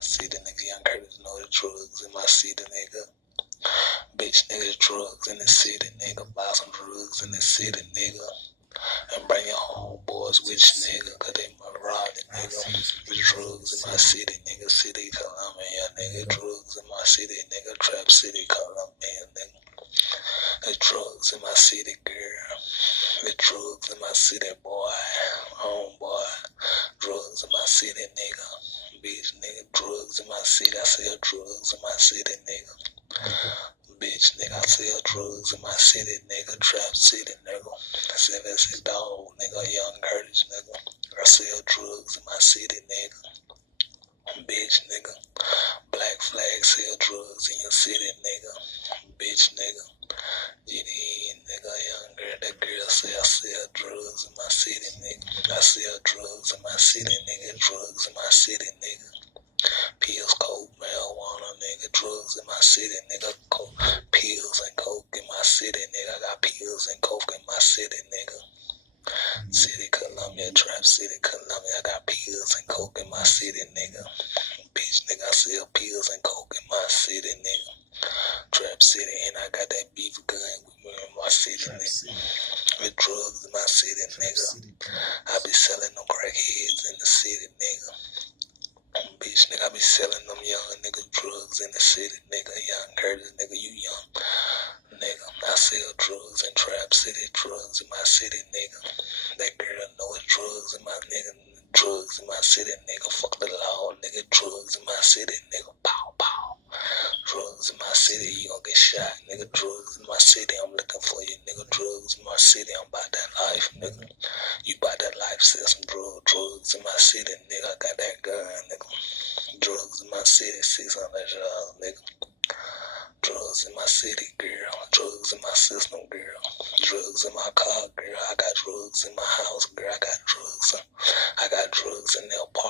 City, nigga. Young Curtis know the drugs in my city, nigga. Bitch, nigga, drugs in the city, nigga. Buy some drugs in the city, nigga. And bring your homeboys with you, nigga, cause they might rob it, nigga. The drugs in my city, nigga. City, Columbia, nigga. Drugs in my city, nigga. Trap City, Columbia, nigga. The drugs in my city, girl. The drugs in my city, boy. Homeboy. Drugs in my city, nigga. Bitch, nigga. Drugs in my city. I sell drugs in my city, nigga. Bitch, nigga, I sell drugs in my city, nigga. Trap City, nigga. $7 dog, nigga. Young Curtis, nigga. I sell drugs in my city, nigga. Bitch, nigga. Black Flag sell drugs in your city, nigga. Bitch, nigga. GD, nigga. Young girl, that girl say I sell drugs in my city, nigga. I sell drugs in my city, nigga. Drugs in my city, nigga. Pills, coke, marijuana, nigga. Drugs in my city, nigga. Coke, pills and coke in my city, nigga. I got pills and coke in my city, nigga. City, Columbia, Trap City, Columbia. I got pills and coke in my city, nigga. Bitch, nigga, I sell pills and coke in my city, nigga. Trap City, and I got that beef gun with me in my city, nigga. With drugs in my city, nigga. I be selling them crackheads in the city, nigga. Bitch, nigga, I be selling them young nigga drugs in the city, nigga. Young Curtis, nigga, you young, nigga. I sell drugs in Trap City, drugs in my city, nigga. That girl know it's drugs in my nigga, drugs in my city, nigga. Fuck the law, nigga. Drugs in my city, nigga. Pow, pow. Drugs in my city, you gon' get shot, nigga. Drugs in my city, I'm looking for you, nigga. Drugs in my city, I'm about that life, nigga. You about that life, sell some drugs in my city, nigga. I got that gun, nigga. Drugs in my city, $600, nigga. Drugs in my city, girl. Drugs in my system, girl. Drugs in my car, girl. I got drugs in my house, girl. I got drugs in the apartment.